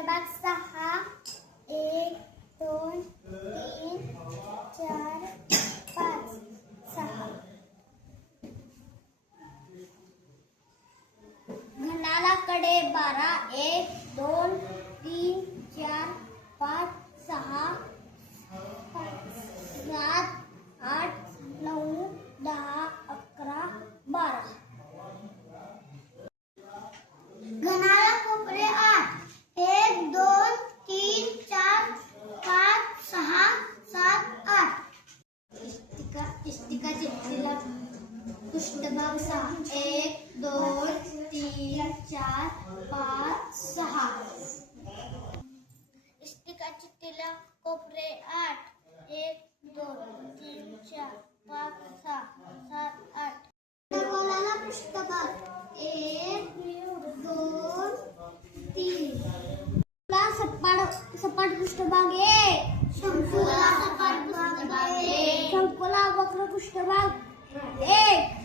पृष्ठभाग 6 1 2 3 4 5 6 घनाला कडे 12 1 2 3 4 5 6 7 8 9 10 11 12 घनाला कोपरे 8 1 2 3 4 5 6 7 8 इष्टिका चिठ्ठीला पृष्ठभाग 6 1 2 3 4 5 6 इष्टिका चिठ्ठीला कोपरे 8 1 2 3 4 5 6 7 8 गोलाला पृष्ठभाग 1 2 3 सपाट पृष्ठभाग 1 शंकूला सपाट पृष्ठभाग 1 शंकूला वक्र पृष्ठभाग 1